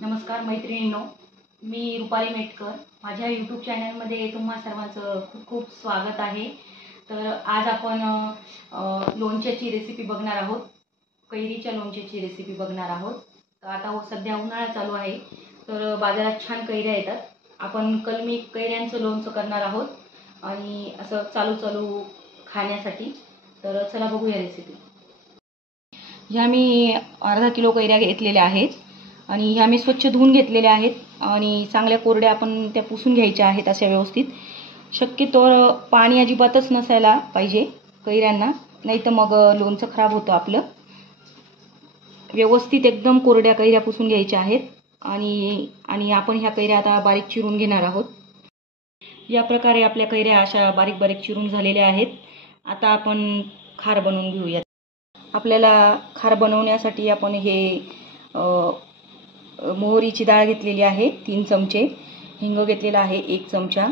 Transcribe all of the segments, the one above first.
नमस्कार मैत्रिणींनो, मी रुपाली मेटकर. माझ्या यूट्यूब चॅनलमध्ये तुम्हा सर्वांचं खूप खूप स्वागत आहे. तर आज आपण लोणच्याची रेसिपी बघणार आहोत. कैरीच्या लोणच्याची रेसिपी बघणार आहोत. तर आता सध्या उन्हाळा चालू आहे, तर बाजारात छान कैऱ्या येतात. आपण कलमी कैऱ्यांचं लोणचं करणार आहोत आणि असं चालू चालू खाण्यासाठी. तर चला बघूया रेसिपी. ह्या मी अर्धा किलो कैऱ्या घेतलेल्या आहेत आणि ह्या मी स्वच्छ धुवून घेतलेल्या आहेत आणि चांगल्या कोरड्या आपण त्या पुसून घ्यायच्या आहेत अशा व्यवस्थित. शक्यतो पाणी अजिबातच नसायला पाहिजे कैऱ्यांना, नाही तर मग लोणचं खराब होतं आपलं. व्यवस्थित एकदम कोरड्या कैऱ्या पुसून घ्यायच्या आहेत आणि आपण ह्या कैऱ्या आता बारीक चिरून घेणार आहोत. या प्रकारे आपल्या कैऱ्या अशा बारीक बारीक चिरून झालेल्या आहेत. आता आपण खार बनवून घेऊयात. आपल्याला खार बनवण्यासाठी आपण हे मोहरीची डाळ घेतलेली आहे 3 चमचे, हिंग घेतलेला आहे 1 चमचा,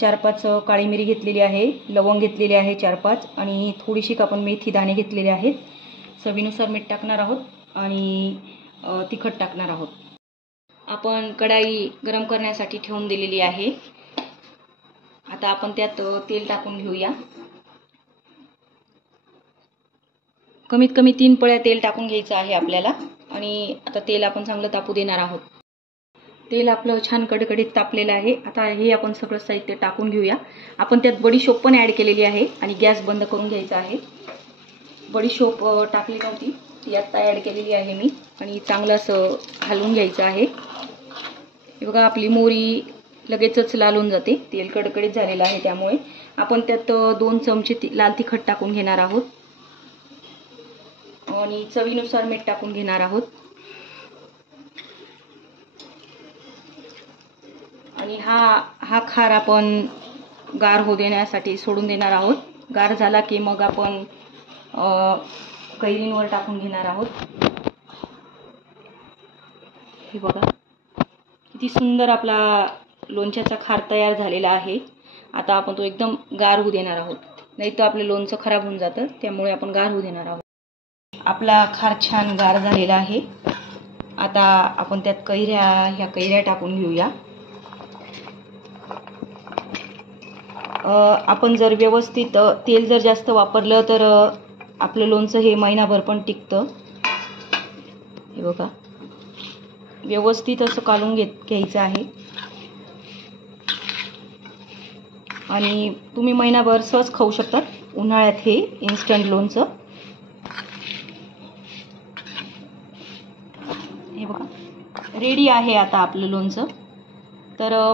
4-5 काळी मिरी घेतलेली आहे, लवंग घेतलेले आहे 4-5 आणि थोडीशी आपण मेथी दाणे घेतलेले आहेत. चवीनुसार मीठ टाकणार आहोत आणि तिखट टाकणार आहोत. आपण कढाई गरम करण्यासाठी ठेवून दिलेली आहे. आता आपण त्यात तेल टाकून घेऊया. कमीत कमी 3 पळ्या तेल टाकून घ्यायचं आहे आपल्याला आणि आता तेल आपण चांगलं तापू देणार आहोत. तेल आपलं छान कडकडीत तापलेलं आहे. आता हे आपण सगळं साहित्य टाकून घेऊया. आपण त्यात बडीशोप पण ॲड केलेली आहे आणि गॅस बंद करून घ्यायचा आहे. बडीशोप टाकली नव्हती, ती आत्ता ॲड केलेली आहे मी आणि चांगलं असं हलवून घ्यायचं आहे. हे बघा, आपली मोहरी लगेचच लाल होऊन जाते. तेल कडकडीत झालेलं आहे, त्यामुळे आपण त्यात 2 चमचे लाल तिखट टाकून घेणार आहोत आणि चवीनुसार मीठ टाकून घेणार आहोत. आणि हा खार आपण गार होऊ देण्यासाठी सोडून देणार आहोत. गार झाला की मग आपण कैरींवर टाकून घेणार आहोत. हे बघा, किती सुंदर आपला लोणच्याचा खार तयार झालेला आहे. आता आपण तो एकदम गार होऊ देणार आहोत, नाही तर आपलं लोणचं खराब होऊन जातं, त्यामुळे आपण गार होऊ देणार आहोत. आपला खार छान गार झालेला आहे. आता आपण त्यात कैऱ्या टाकून घेऊया. आपण जर व्यवस्थित तेल जर जास्त वापरलं तर आपलं लोणचं हे महिनाभर पण टिकतं. हे बघा, व्यवस्थित असं कालून घ्यायचं आहे आणि तुम्ही महिनाभर सहज खाऊ शकतात उन्हाळ्यात हे इन्स्टंट लोणचं. हे बघा, रेडी आहे आता आपलं लोणचं. तर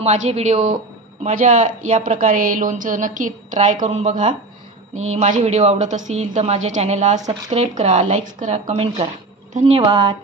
माझ्या या प्रकारे लोणचं नक्की ट्राय करून बघा आणि माझे व्हिडिओ आवडत असतील तर माझ्या चॅनलला सबस्क्राईब करा, लाईक्स करा, कमेंट करा. धन्यवाद.